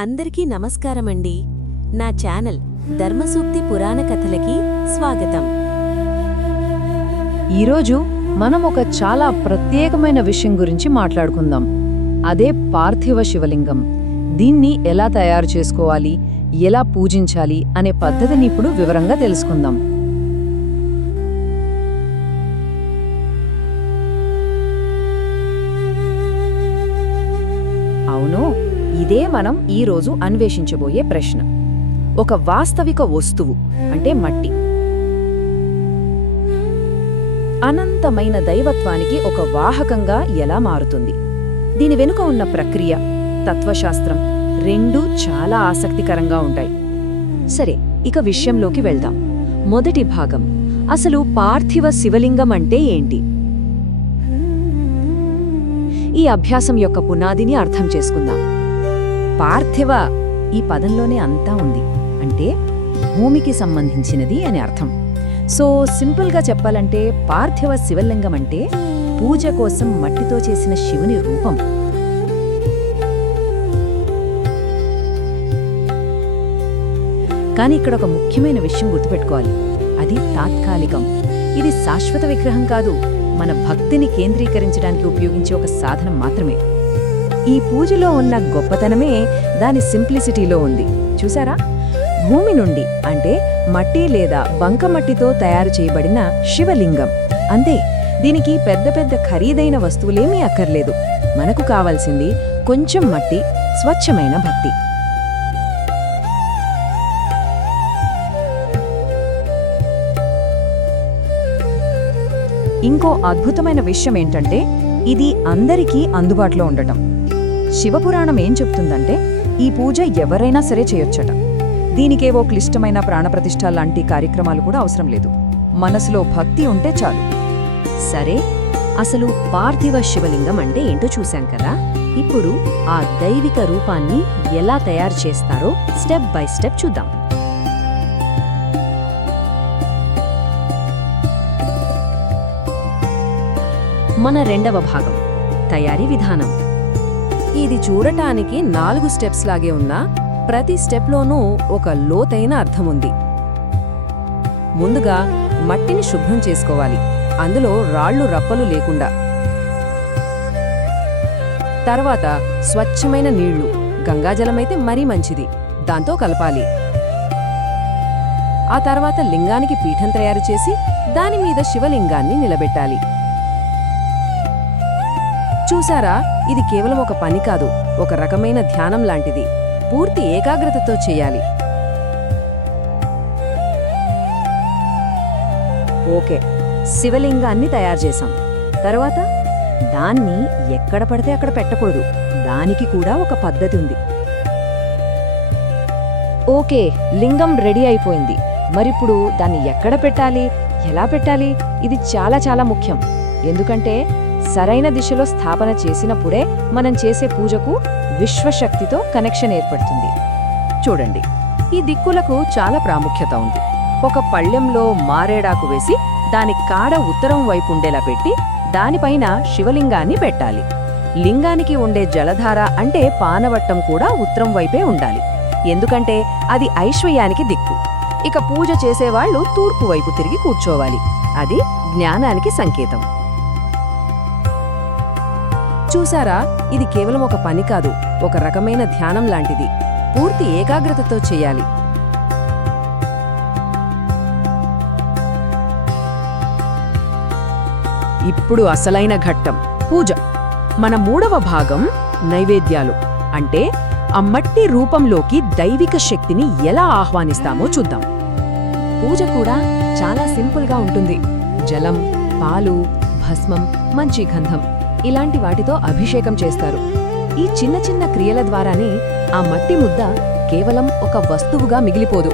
అందరికీ నమస్కారమండి. నా ఛానల్ ధర్మసూక్తి పురాణ కథలకి స్వాగతం. ఈరోజు మనం ఒక చాలా ప్రత్యేకమైన విషయం గురించి మాట్లాడుకుందాం. అదే పార్థివ శివలింగం. దీన్ని ఎలా తయారు చేసుకోవాలి, ఎలా పూజించాలి అనే పద్ధతిని ఇప్పుడు వివరంగా తెలుసుకుందాం. అవును, ఇదే మనం ఈరోజు అన్వేషించబోయే ప్రశ్న. ఒక వాస్తవిక వస్తువు అంటే మట్టి అనంతమైన దైవత్వానికి ఒక వాహకంగా ఎలా మారుతుంది? దీని వెనుక ఉన్న ప్రక్రియ, తత్వశాస్త్రం రెండూ చాలా ఆసక్తికరంగా ఉంటాయి. సరే, ఇక విషయంలోకి వెళ్దాం. మొదటి భాగం, అసలు పార్థివ శివలింగం అంటే ఏంటి? ఈ అభ్యాసం యొక్క పునాదిని అర్థం చేసుకుందాం. పార్థివ ఈ పదంలోనే అంతా ఉంది. అంటే భూమికి సంబంధించినది అని అర్థం. సో సింపుల్గా చెప్పాలంటే పార్థివ శివలింగం అంటే పూజ కోసం మట్టితో చేసిన శివుని రూపం. కానీ ఇక్కడ ఒక ముఖ్యమైన విషయం గుర్తుపెట్టుకోవాలి. అది తాత్కాలికం. ఇది శాశ్వత విగ్రహం కాదు. మన భక్తిని కేంద్రీకరించడానికి ఉపయోగించే ఒక సాధనం మాత్రమే. ఈ పూజలో ఉన్న గొప్పతనమే దాని సింప్లిసిటీలో ఉంది. చూసారా? భూమి నుండి అంటే మట్టి లేదా బంకమట్టితో తయారు చేయబడిన శివలింగం అంతే. దీనికి పెద్ద పెద్ద ఖరీదైన వస్తువులేమీ అక్కర్లేదు. మనకు కావాల్సింది కొంచెం మట్టి, స్వచ్ఛమైన భక్తి. ఇంకో అద్భుతమైన విషయం ఏంటంటే ఇది అందరికీ అందుబాటులో ఉండటం. శివపురాణం ఏం చెప్తుందంటే ఈ పూజ ఎవరైనా సరే చేయొచ్చట. దీనికేవో క్లిష్టమైన ప్రాణప్రతిష్ఠ లాంటి కార్యక్రమాలు కూడా అవసరం లేదు. మనసులో భక్తి ఉంటే చాలు. సరే, అసలు పార్థివ శివలింగం అంటే ఏంటో చూశాం కదా. ఇప్పుడు ఆ దైవిక రూపాన్ని ఎలా తయారు చేస్తారో స్టెప్ బై స్టెప్ చూద్దాం. మన రెండవ భాగం, తయారీ విధానం. ఇది చూడటానికి 4 స్టెప్స్ లాగే ఉన్నా ప్రతి స్టెప్లోనూ ఒక లోతైన అర్థముంది. ముందుగా మట్టిని శుభ్రం చేసుకోవాలి, అందులో రాళ్ళు రప్పలు లేకుండా. తర్వాత స్వచ్ఛమైన నీళ్లు, గంగాజలమైతే మరీ మంచిది, దాంతో కలపాలి. ఆ తర్వాత లింగానికి పీఠం తయారు చేసి దానిమీద శివలింగాన్ని నిలబెట్టాలి. చూసారా? ఇది కేవలం ఒక పని కాదు, ఒక రకమైన ధ్యానం లాంటిది. పూర్తి ఏకాగ్రతతో చేయాలి. ఓకే, శివలింగాన్ని తయారు చేశాం. తర్వాత దాన్ని ఎక్కడ పడితే అక్కడ పెట్టకూడదు. దానికి కూడా ఒక పద్ధతి ఉంది. ఓకే, లింగం రెడీ అయిపోయింది. మరిప్పుడు దాన్ని ఎక్కడ పెట్టాలి, ఎలా పెట్టాలి? ఇది చాలా చాలా ముఖ్యం. ఎందుకంటే సరైన దిశలో స్థాపన చేసినప్పుడే మనం చేసే పూజకు విశ్వశక్తితో కనెక్షన్ ఏర్పడుతుంది. చూడండి, ఈ దిక్కులకు చాలా ప్రాముఖ్యత ఉంది. ఒక పళ్ళెంలో మారేడాకు వేసి దాని కాడ ఉత్తరం వైపు ఉండేలా పెట్టి దానిపైన శివలింగాన్ని పెట్టాలి. లింగానికి ఉండే జలధార అంటే పానవట్టం కూడా ఉత్తరం వైపే ఉండాలి. ఎందుకంటే అది ఐశ్వర్యానికి దిక్కు. ఇక పూజ చేసేవాళ్లు తూర్పు వైపు తిరిగి కూర్చోవాలి. అది జ్ఞానానికి సంకేతం. చూసారా? ఇది కేవలం ఒక పని కాదు, ఒక రకమైన ధ్యానం లాంటిది. పూర్తి ఏకాగ్రతతో చేయాలి. ఇప్పుడు అసలైన ఘట్టం, పూజ. మన మూడవ భాగం, నైవేద్యాలు. అంటే ఆ మట్టి రూపంలోకి దైవిక శక్తిని ఎలా ఆహ్వానిస్తామో చూద్దాం. పూజ కూడా చాలా సింపుల్గా ఉంటుంది. జలం, పాలు, భస్మం, మంచి గంధం ఇలాంటి వాటితో అభిషేకం చేస్తారు. ఈ చిన్న చిన్న క్రియల ద్వారానే ఆ మట్టి ముద్ద కేవలం ఒక వస్తువుగా మిగిలిపోదు.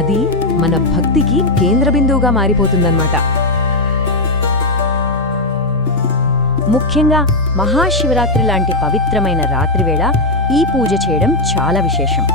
అది మన భక్తికి కేంద్రబిందువుగా మారిపోతుందన్నమాట. ముఖ్యంగా మహాశివరాత్రి లాంటి పవిత్రమైన రాత్రివేళ ఈ పూజ చేయడం చాలా విశేషం.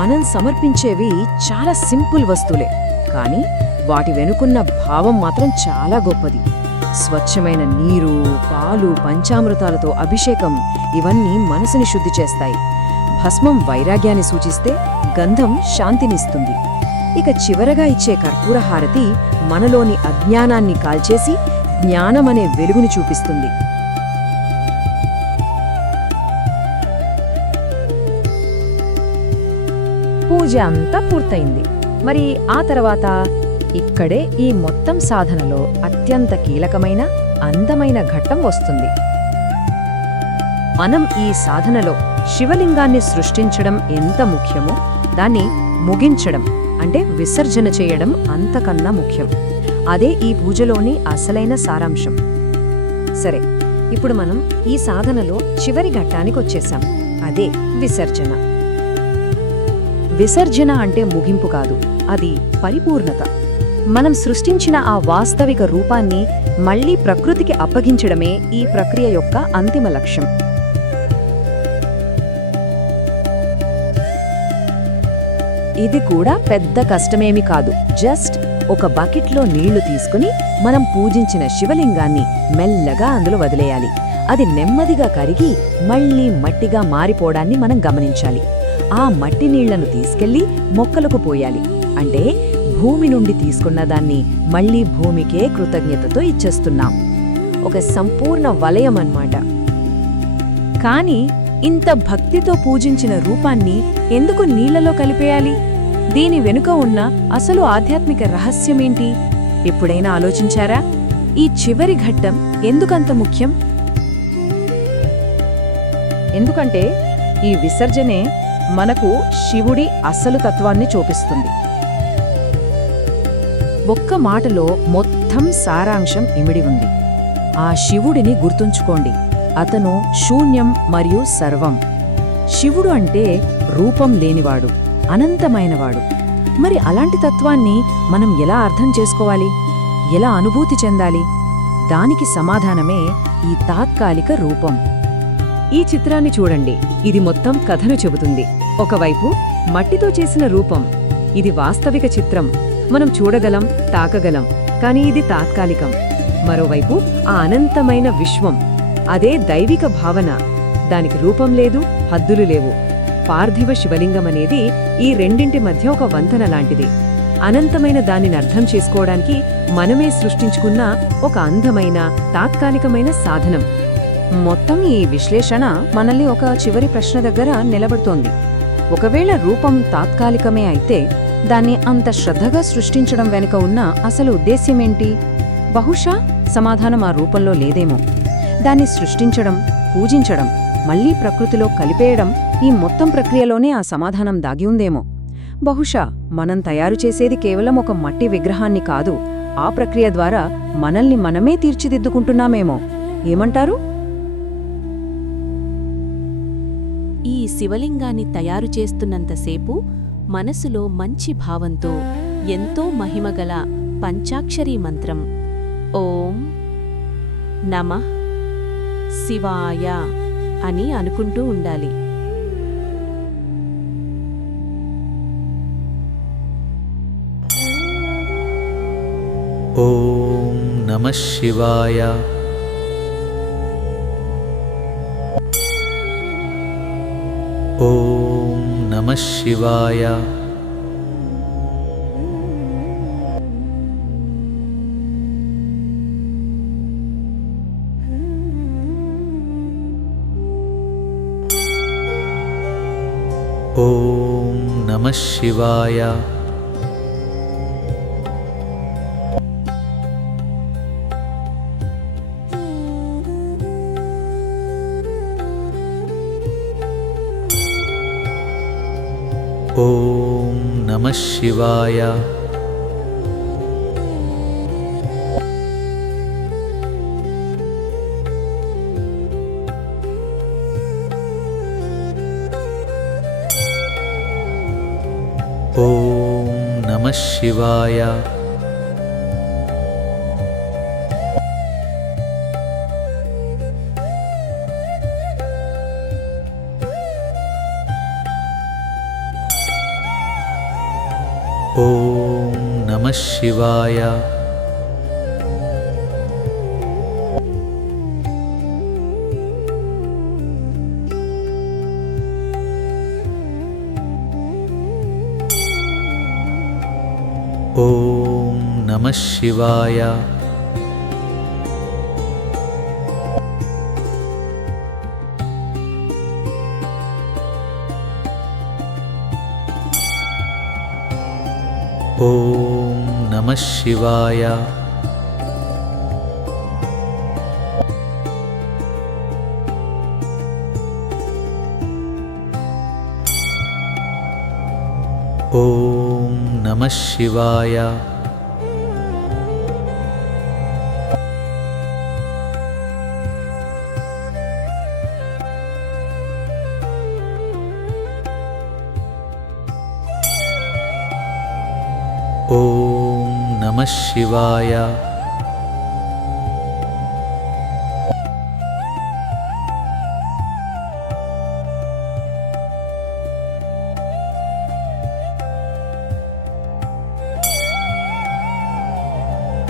మనం సమర్పించేవి చాలా సింపుల్ వస్తువులే, కానీ వాటి వెనుకున్న భావం మాత్రం చాలా గొప్పది. స్వచ్ఛమైన నీరు, పాలు, పంచామృతాలతో అభిషేకం ఇవన్నీ మనసుని శుద్ధి చేస్తాయి. భస్మం వైరాగ్యాన్ని సూచిస్తే గంధం శాంతినిస్తుంది. ఇక చివరగా ఇచ్చే కర్పూరహారతి మనలోని అజ్ఞానాన్ని కాల్చేసి జ్ఞానమనే వెలుగుని చూపిస్తుంది. పూజ అంతా పూర్తయింది. మరి ఆ తర్వాత ఇక్కడే ఈ మొత్తం సాధనలో అత్యంత కీలకమైన అందమైన ఘట్టం వస్తుంది. మనం ఈ సాధనలో శివలింగాన్ని సృష్టించడం ఎంత ముఖ్యమో దాన్ని ముగించడం అంటే విసర్జన చేయడం అంతకన్నా ముఖ్యం. అదే ఈ పూజలోని అసలైన సారాంశం. సరే, ఇప్పుడు మనం ఈ సాధనలో చివరి ఘట్టానికి వచ్చేసాం. అదే విసర్జన. విసర్జన అంటే ముగింపు కాదు, అది పరిపూర్ణత. మనం సృష్టించిన ఆ వాస్తవిక రూపాన్ని మళ్లీ ప్రకృతికి అప్పగించడమే ఈ ప్రక్రియ యొక్క అంతిమ లక్ష్యం. ఇది కూడా పెద్ద కష్టమేమి కాదు. జస్ట్ ఒక బకెట్లో నీళ్లు తీసుకుని మనం పూజించిన శివలింగాన్ని మెల్లగా అందులో వదిలేయాలి. అది నెమ్మదిగా కరిగి మళ్లీ మట్టిగా మారిపోవడాన్ని మనం గమనించాలి. ఆ మట్టి నీళ్లను తీసుకెళ్లి మొక్కలకు పోయాలి. అంటే భూమి నుండి తీసుకున్న దాన్ని మళ్లీ భూమికే కృతజ్ఞతతో ఇచ్చేస్తున్నాం. ఒక సంపూర్ణ వలయం అన్నమాట. కాని ఇంత భక్తితో పూజించిన రూపాన్ని ఎందుకు నీళ్లలో కలిపేయాలి? దీని వెనుక ఉన్న అసలు ఆధ్యాత్మిక రహస్యమేంటి? ఎప్పుడైనా ఆలోచించారా? ఈ చివరి ఘట్టం ఎందుకంత ముఖ్యం? ఎందుకంటే ఈ విసర్జనే మనకు శివుడి అసలు తత్వాన్ని చూపిస్తుంది. ఒక్క మాటలో మొత్తం సారాంశం ఇమిడి ఉంది. ఆ శివుడిని గుర్తుంచుకోండి. అతను శూన్యం మరియు సర్వం. శివుడు అంటే రూపం లేనివాడు, అనంతమైనవాడు. మరి అలాంటి తత్వాన్ని మనం ఎలా అర్థం చేసుకోవాలి? ఎలా అనుభూతి చెందాలి? దానికి సమాధానమే ఈ తాత్కాలిక రూపం. ఈ చిత్రాన్ని చూడండి. ఇది మొత్తం కథను చెబుతుంది. ఒకవైపు మట్టితో చేసిన రూపం. ఇది వాస్తవిక చిత్రం. మనం చూడగలం, తాకగలం. కాని ఇది తాత్కాలికం. మరోవైపు ఆ అనంతమైన విశ్వం. అదే దైవిక భావన. దానికి రూపం లేదు, హద్దులు లేవు. పార్థివ శివలింగమనేది ఈ రెండింటి మధ్య ఒక వంతెన లాంటిది. అనంతమైన దానిని అర్థం చేసుకోవడానికి మనమే సృష్టించుకున్న ఒక అందమైన తాత్కాలికమైన సాధనం. మొత్తం ఈ విశ్లేషణ మనల్ని ఒక చివరి ప్రశ్న దగ్గర నిలబడుతోంది. ఒకవేళ రూపం తాత్కాలికమే అయితే దాన్ని అంత శ్రద్ధగా సృష్టించడం వెనుక ఉన్న అసలు ఉద్దేశ్యమేంటి? బహుశా సమాధానం ఆ రూపంలో లేదేమో. దాన్ని సృష్టించడం, పూజించడం, మళ్లీ ప్రకృతిలో కలిపేయడం, ఈ మొత్తం ప్రక్రియలోనే ఆ సమాధానం దాగి ఉందేమో. బహుశా మనం తయారు చేసేది కేవలం ఒక మట్టి విగ్రహాన్ని కాదు, ఆ ప్రక్రియ ద్వారా మనల్ని మనమే తీర్చిదిద్దుకుంటున్నామేమో. ఏమంటారు? ఈ శివలింగాన్ని తయారు చేస్తున్నంతసేపు మనసులో మంచి భావంతో ఎంతో మహిమగల పంచాక్షరీ మంత్రం ఓం నమః శివాయ అని అనుకుంటూ ఉండాలి. ఓం నమః శివాయ. ఓం నమః శివాయ. ఓం నమః శివాయ. ఓం నమః శివాయ. ఓం నమః శివాయ. ఓం నమః శివాయ. ఓం నమః శివాయ. ఓం నమః శివాయ. ఓం నమః శివాయ. ఓం నమః శివాయ.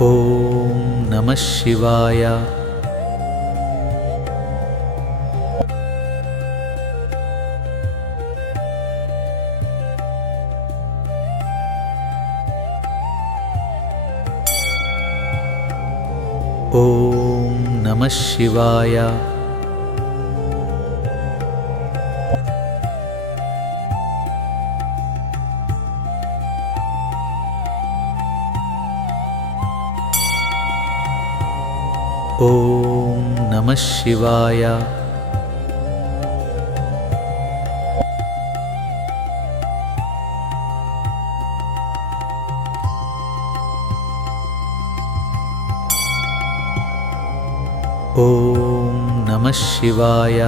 ఓం నమః శివాయ. ఓం నమః శివాయ. ఓం నమః శివాయ. ఓం నమః శివాయ.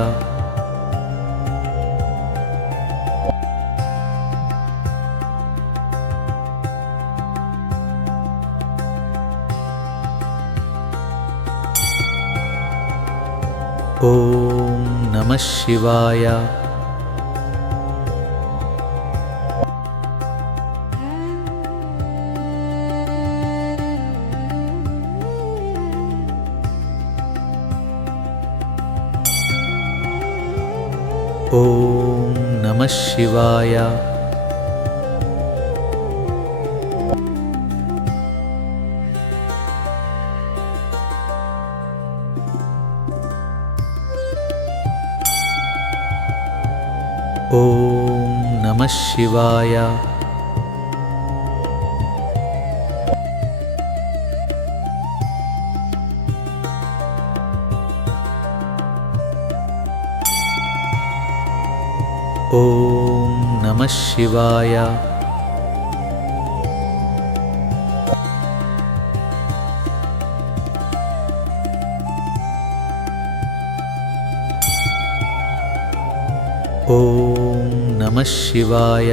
ఓం నమః శివాయ. ఓం నమః శివాయ. ఓం నమః శివాయ. ఓం నమః శివాయ. ఓం నమః శివాయ.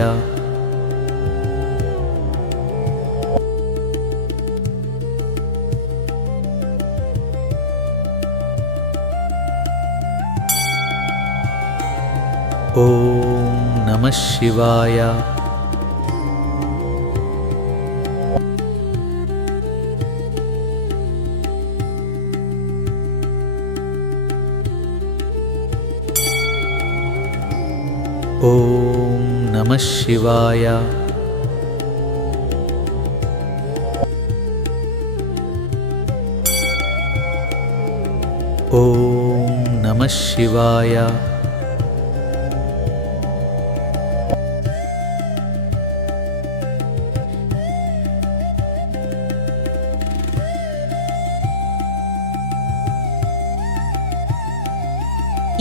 ఓం నమః శివాయ. ఓం నమః శివాయ. ఓం నమః శివాయ.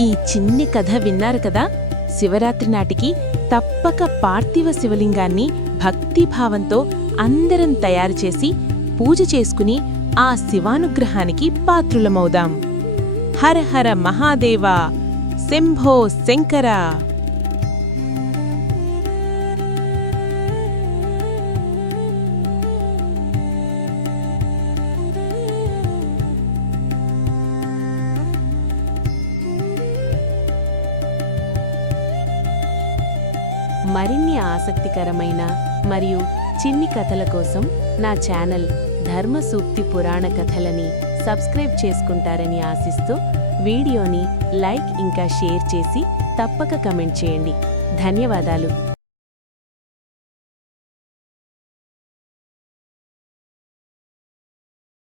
ఈ చిన్ని కథ విన్నారు కదా. శివరాత్రి నాటికి తప్పక పార్థివ శివలింగాన్ని భక్తిభావంతో అందరం తయారు చేసి పూజ చేసుకుని ఆ శివానుగ్రహానికి పాత్రులమవుదాం. హర హర మహాదేవా, శంభో శంకర. మరిన్ని ఆసక్తికరమైన మరియు చిన్ని కథల కోసం నా ఛానల్ ధర్మ సూక్తి పురాణ కథలని సబ్స్క్రైబ్ చేసుకుంటారని ఆశిస్తూ వీడియోని లైక్ ఇంకా షేర్ చేసి తప్పక కమెంట్ చేయండి. ధన్యవాదాలు.